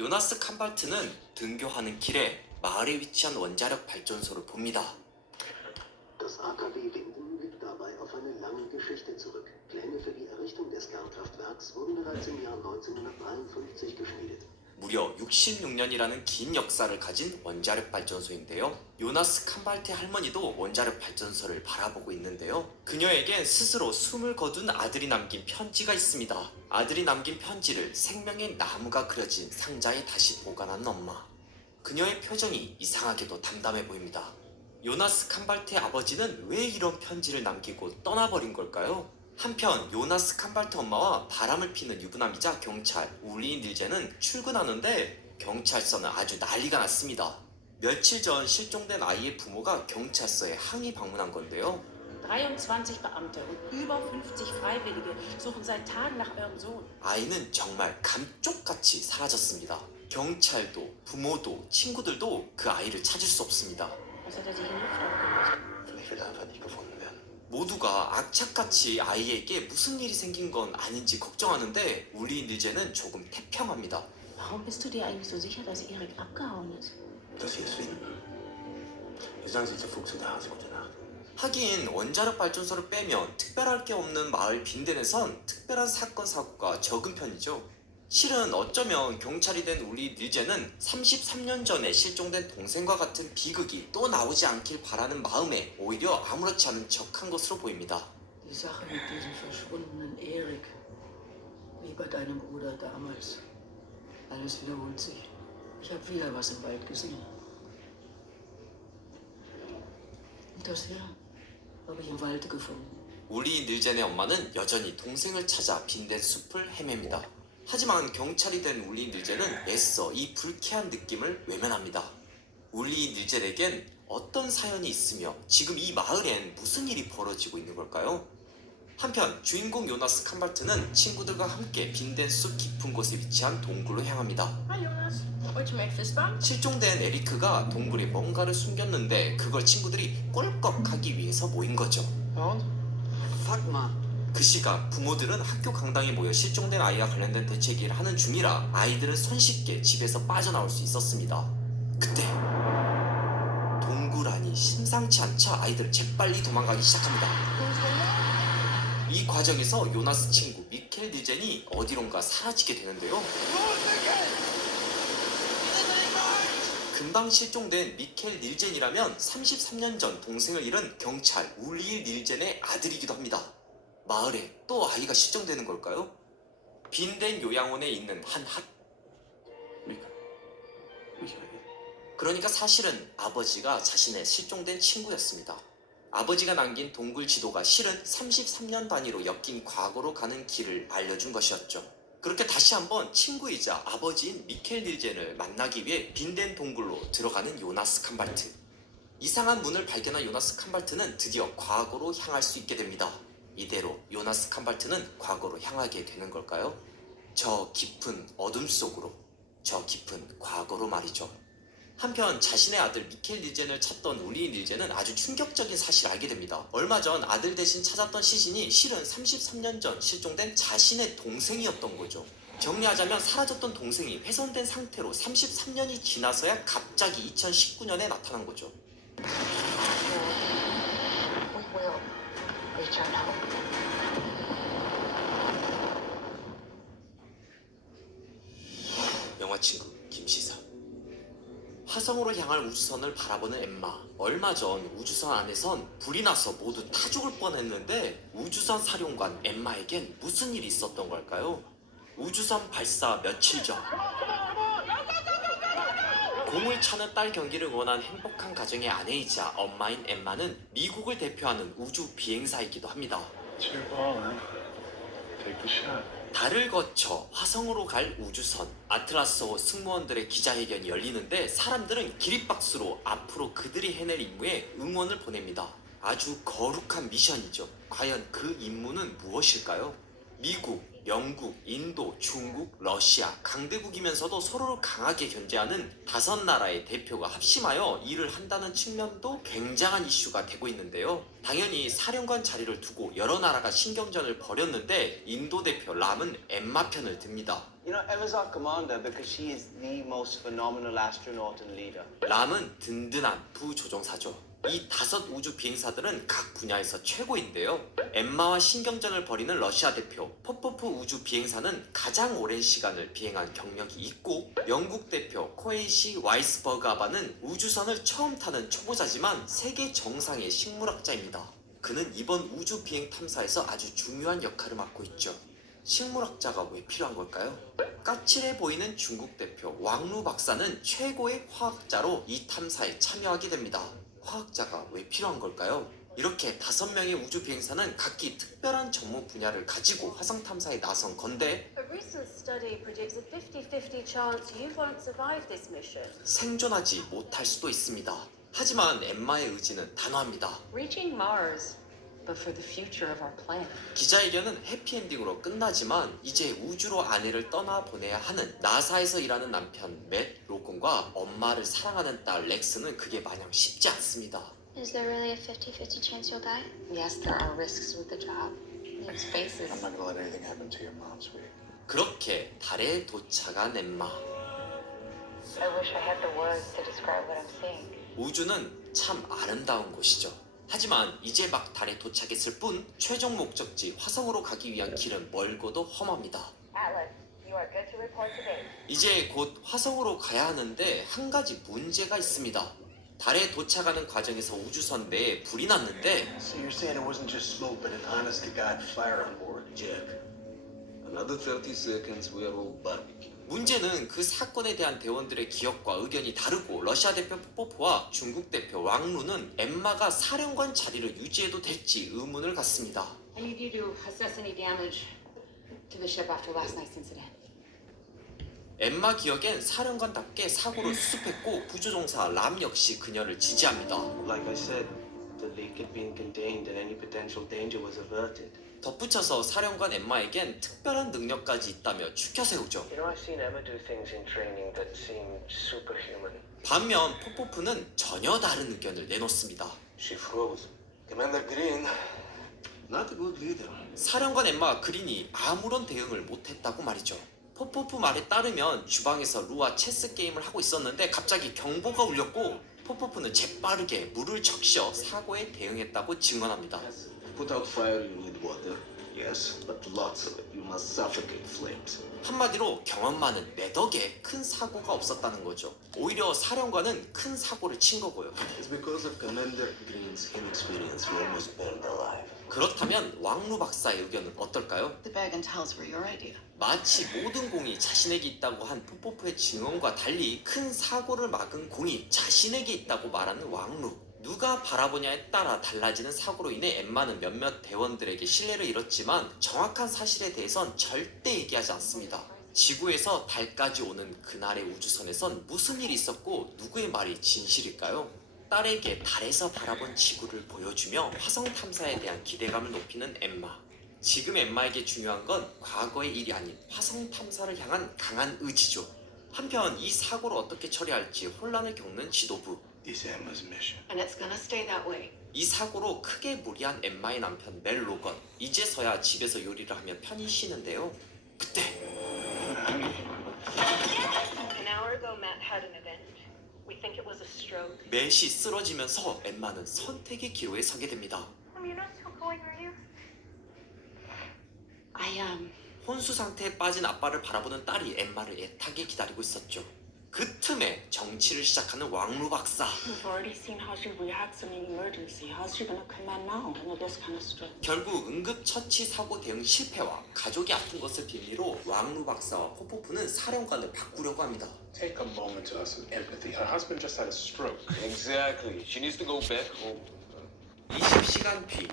요나스 캄발트는 등교하는 길에 마을에 위치한 원자력 발전소를 봅니다. Das AKW Winden blickt dabei auf eine lange Geschichte zurück. Pläne für die Errichtung des Kernkraftwerks wurden bereits im Jahr 1953 geschmiedet. 무려 66년이라는 긴 역사를 가진 원자력 발전소인데요. 요나스 캄발트의 할머니도 원자력 발전소를 바라보고 있는데요. 그녀에겐 스스로 숨을 거둔 아들이 남긴 편지가 있습니다. 아들이 남긴 편지를 생명의 나무가 그려진 상자에 다시 보관한 엄마. 그녀의 표정이 이상하게도 담담해 보입니다. 요나스 캄발트의 아버지는 왜 이런 편지를 남기고 떠나버린 걸까요? 한편 요나스 캄발트 엄마와 바람을 피는 유부남이자 경찰 울리 닐제는 출근하는데 경찰서는 아주 난리가 났습니다. 며칠 전 실종된 아이의 부모가 경찰서에 항의 방문한 건데요. 23 Beamte und über 50 Freiwillige suchen seit Tagen nach eurem Sohn. 아이는 정말 감쪽같이 사라졌습니다. 경찰도 부모도 친구들도 그 아이를 찾을 수 없습니다. Was hat er sich in die Luft abgelöst? Vielleicht will er einfach nicht gefunden werden. 모두가 악착같이 아이에게 무슨 일이 생긴 건 아닌지 걱정하는데 울리 닐제는 조금 태평합니다. Warum bist du dir eigentlich so sicher, dass Erik abgehauen ist? Das hier ist Winden. Wie sagen Sie zu Fuchs und der Hase gute Nacht? 하긴 원자력 발전소를 빼면 특별할 게 없는 마을 빈덴에선 특별한 사건 사고가 적은 편이죠. 실은 어쩌면 경찰이 된 울리 닐제는 33년 전에 실종된 동생과 같은 비극이 또 나오지 않길 바라는 마음에 오히려 아무렇지 않은 척한 것으로 보입니다. Die Sache mit diesem verschwundenen Erik, wie bei deinem Bruder damals. Alles wiederholt sich. Ich habe wieder was im Wald gesehen. Und das hier habe ich im Wald gefunden. 울리 닐젠의 엄마는 여전히 동생을 찾아 빈덴 숲을 헤맵니다. 하지만 경찰이 된 울리 닐젠은 애써 이 불쾌한 느낌을 외면합니다. 울리 닐젠에겐 어떤 사연이 있으며 지금 이 마을엔 무슨 일이 벌어지고 있는 걸까요? 한편 주인공 요나스 캄발트는 친구들과 함께 빈덴 숲 깊은 곳에 위치한 동굴로 향합니다. Hi Jonas, wollt ihr mal Fistbump? 실종된 에리크가 동굴에 뭔가를 숨겼는데 그걸 친구들이 꿀꺽하기 위해서 모인 거죠. Fuck mal. 그 시각 부모들은 학교 강당에 모여 실종된 아이와 관련된 대책을 하는 중이라 아이들은 손쉽게 집에서 빠져나올 수 있었습니다. 그때 동굴 안이 심상치 않자 아이들은 재빨리 도망가기 시작합니다. 이 과정에서 요나스 친구 미켈 닐젠이 어디론가 사라지게 되는데요. 금방 실종된 미켈 닐젠이라면 33년 전 동생을 잃은 경찰 울리 닐젠의 아들이기도 합니다. 마을에 또 아이가 실종되는 걸까요? 빈덴 요양원에 있는 한 그러니까 사실은 아버지가 자신의 실종된 친구였습니다. 아버지가 남긴 동굴 지도가 실은 33년 단위로 엮인 과거로 가는 길을 알려준 것이었죠. 그렇게 다시 한번 친구이자 아버지인 미켈 닐젠을 만나기 위해 빈덴 동굴로 들어가는 요나스 캄발트. 이상한 문을 발견한 요나스 캄발트는 드디어 과거로 향할 수 있게 됩니다. 이대로 요나스 캄발트는 과거로 향하게 되는 걸까요? 저 깊은 어둠 속으로, 저 깊은 과거로 말이죠. 한편 자신의 아들 미켈 닐젠을 찾던 울리 닐젠은 아주 충격적인 사실을 알게 됩니다. 얼마 전 아들 대신 찾았던 시신이 실은 33년 전 실종된 자신의 동생이었던 거죠. 정리하자면 사라졌던 동생이 훼손된 상태로 33년이 지나서야 갑자기 2019년에 나타난 거죠. We will return home. 영화 친구 김시사. 화성으로 향할 우주선을 바라보는 엠마. 얼마 전 우주선 안에선 불이 나서 모두 타 죽을 뻔했는데 우주선 사령관 엠마에겐 무슨 일이 있었던 걸까요? 우주선 발사 며칠 전 공을 차는 딸 경기를 원한 행복한 가정의 아내이자 엄마인 엠마는 미국을 대표하는 우주 비행사이기도 합니다. 달을 거쳐 화성으로 갈 우주선 아틀라스호 승무원들의 기자회견이 열리는데 사람들은 기립박수로 앞으로 그들이 해낼 임무에 응원을 보냅니다. 아주 거룩한 미션이죠. 과연 그 임무는 무엇일까요? 미국, 영국, 인도, 중국, 러시아 강대국이면서도 서로를 강하게 견제하는 5나라의 대표가 합심하여 일을 한다는 측면도 굉장한 이슈가 되고 있는데요. 당연히 사령관 자리를 두고 여러 나라가 신경전을 벌였는데 인도 대표 람은 엠마 편을 듭니다. You know, Emma's our commander because she is the most phenomenal astronaut and leader. 람은 든든한 부조종사죠. 이 5 우주 비행사들은 각 분야에서 최고인데요. 엠마와 신경전을 벌이는 러시아 대표 포포프 우주 비행사는 가장 오랜 시간을 비행한 경력이 있고, 영국 대표 코에이시 와이스버그아바는 우주선을 처음 타는 초보자지만 세계 정상의 식물학자입니다. 그는 이번 우주 비행 탐사에서 아주 중요한 역할을 맡고 있죠. 식물학자가 왜 필요한 걸까요? 까칠해 보이는 중국 대표 왕루 박사는 최고의 화학자로 이 탐사에 참여하게 됩니다. 화학자가 왜 필요한 걸까요? 이렇게 5명의 우주 비행사는 각기 특별한 전문 분야를 가지고 화성 탐사에 나선 건데, A recent study predicts a 50-50 chance you won't survive this mission. 생존하지 못할 수도 있습니다. 하지만 엠마의 의지는 단호합니다. Reaching Mars, but for the future of our planet. 기자회견은 해피엔딩으로 끝나지만 이제 우주로 아내를 떠나보내야 하는 나사에서 일하는 남편 맷 로건과 엄마를 사랑하는 딸 렉스는 그게 마냥 쉽지 않습니다. Is there really a 50-50 chance you'll die? Yes, there are risks with the job. New spaces. I'm not gonna let anything happen to your mom, sweetie. 그렇게 달에 도착한 엠마. I wish I had the words to describe what I'm seeing. 우주는 참 아름다운 곳이죠. 하지만 이제 막 달에 도착했을 뿐 최종 목적지 화성으로 가기 위한 길은 멀고도 험합니다. Atlas, you are good to report today. 이제 곧 화성으로 가야 하는데 한 가지 문제가 있습니다. 달에 도착하는 과정에서 우주선 내에 불이 났는데, So you're saying it wasn't just smoke, but an honest to God fire on board? Jack, another 30 seconds, we are all barbecue. 문제는 그 사건에 대한 대원들의 기억과 의견이 다르고, 러시아 대표 포포프와 중국 대표 왕루는 엠마가 사령관 자리를 유지해도 될지 의문을 갖습니다. I need you to assess any damage to the ship after last night's incident. 엠마 기억엔 사령관답게 사고를 수습했고 부조종사 람 역시 그녀를 지지합니다. Like I said, the leak had been contained and any potential danger was averted. 덧붙여서 사령관 엠마에겐 특별한 능력까지 있다며 추켜 세우죠. You know, I've seen Emma do things in training that seem superhuman. 반면 포포프는 전혀 다른 의견을 내놓습니다. She froze. Commander Green, not a good leader. 사령관 엠마 그린이 아무런 대응을 못했다고 말이죠. 포포프 말에 따르면 주방에서 루와 체스 게임을 하고 있었는데 갑자기 경보가 울렸고, 포포프는 재빠르게 물을 적셔 사고에 대응했다고 증언합니다. Put out fire, you need water. Yes, but lots of it. You must suffocate flames. 한마디로 경험 많은 내 덕에 큰 사고가 없었다는 거죠. 오히려 사령관은 큰 사고를 친 거고요. It's because of Commander Green's inexperience we almost burned alive. 그렇다면 왕루 박사의 의견은 어떨까요? The bag and towels were your idea. 마치 모든 공이 자신에게 있다고 한 포포프의 증언과 달리 큰 사고를 막은 공이 자신에게 있다고 말하는 왕루. 누가 바라보냐에 따라 달라지는 사고로 인해 엠마는 몇몇 대원들에게 신뢰를 잃었지만 정확한 사실에 대해선 절대 얘기하지 않습니다. 지구에서 달까지 오는 그날의 우주선에선 무슨 일이 있었고 누구의 말이 진실일까요? 딸에게 달에서 바라본 지구를 보여주며 화성 탐사에 대한 기대감을 높이는 엠마. 지금 엠마에게 중요한 건 과거의 일이 아닌 화성 탐사를 향한 강한 의지죠. 한편 이 사고를 어떻게 처리할지 혼란을 겪는 지도부. This Emma's mission. And it's gonna stay that way. 이 사고로 크게 무리한 엠마의 남편 멜 로건. 이제서야 집에서 요리를 하며 편히 쉬는데요. 그때 An hour ago, Matt had an event. We think it was a stroke. 맷이 쓰러지면서 엠마는 선택의 기로에 서게 됩니다. You're not still going, are you? 혼수 상태에 빠진 아빠를 바라보는 딸이 엠마를 애타게 기다리고 있었죠. 그 틈에 정치를 시작하는 왕루 박사. We've already seen how she reacts in an emergency. How's she gonna command now under this kind of stress? 결국 응급처치 사고 대응 실패와 가족이 아픈 것을 빌미로 왕루 박사와 포포프는 사령관을 바꾸려고 합니다. Take a moment to have some empathy. Her husband just had a stroke. Exactly. She needs to go back home. 20시간 뒤